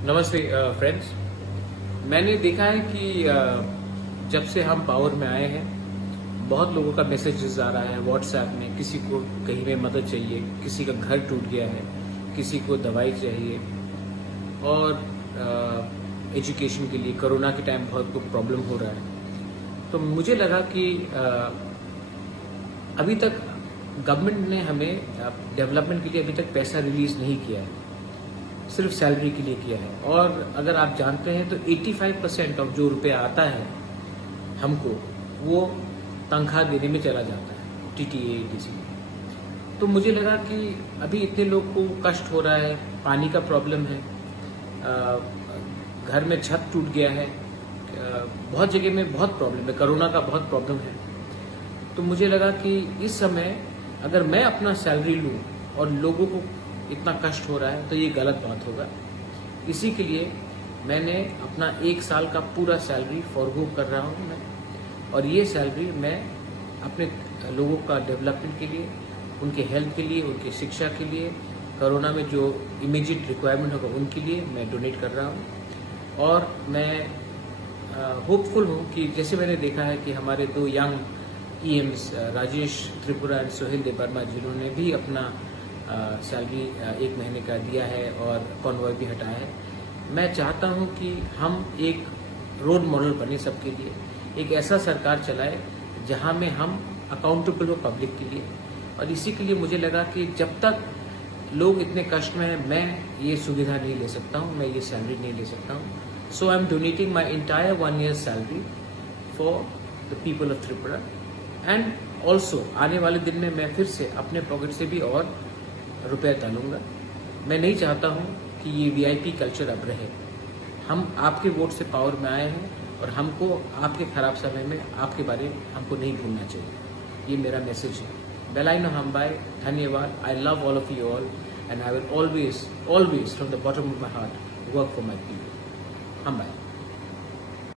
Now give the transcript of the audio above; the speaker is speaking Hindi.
नमस्ते फ्रेंड्स। मैंने देखा है कि जब से हम पावर में आए हैं बहुत लोगों का मैसेजेस आ रहा है व्हाट्सएप में। किसी को कहीं में मदद चाहिए, किसी का घर टूट गया है, किसी को दवाई चाहिए और एजुकेशन के लिए कोरोना के टाइम बहुत को प्रॉब्लम हो रहा है। तो मुझे लगा कि अभी तक गवर्नमेंट ने हमें डेवलपमेंट के लिए अभी तक पैसा रिलीज नहीं किया है, सिर्फ सैलरी के लिए किया है। और अगर आप जानते हैं तो 85% ऑफ जो रुपया आता है हमको वो तनख्वाह देने में चला जाता है, टीटीए ईटीसी। तो मुझे लगा कि अभी इतने लोग को कष्ट हो रहा है, पानी का प्रॉब्लम है, घर में छत टूट गया है, बहुत जगह में बहुत प्रॉब्लम है, कोरोना का बहुत प्रॉब्लम है। तो मुझे लगा कि इस समय अगर मैं अपना सैलरी लूं और लोगों को इतना कष्ट हो रहा है तो ये गलत बात होगा। इसी के लिए मैंने अपना 1 साल का पूरा सैलरी फॉरगो कर रहा हूँ मैं, और ये सैलरी मैं अपने लोगों का डेवलपमेंट के लिए, उनके हेल्थ के लिए, उनकी शिक्षा के लिए, कोरोना में जो इमीडिएट रिक्वायरमेंट होगा उनके लिए मैं डोनेट कर रहा हूँ। और मैं होपफुल हूँ कि जैसे मैंने देखा है कि हमारे 2 यंग ईएम्स राजेश त्रिपुरा एंड सोहेल देवर्मा जिन्होंने भी अपना सैलरी 1 महीने का दिया है और कॉन्वॉय भी हटाया है। मैं चाहता हूं कि हम एक रोल मॉडल बने सबके लिए, एक ऐसा सरकार चलाए जहां में हम अकाउंटेबल हो पब्लिक के लिए। और इसी के लिए मुझे लगा कि जब तक लोग इतने कष्ट में हैं मैं ये सुविधा नहीं ले सकता हूं, मैं ये सैलरी नहीं ले सकता हूं। So I am donating my entire 1 year salary for the people of Tripura. And also आने वाले दिन में मैं फिर से अपने पॉकेट से भी और रुपया डालूंगा। मैं नहीं चाहता हूं कि ये वीआईपी कल्चर अब रहे। हम आपके वोट से पावर में आए हैं और हमको आपके खराब समय में आपके बारे में हमको नहीं भूलना चाहिए। ये मेरा मैसेज है। बेलाइनो हम्बाई, धन्यवाद। I love all of you all and I will always from the bottom of my heart work for my people. हम्बाई।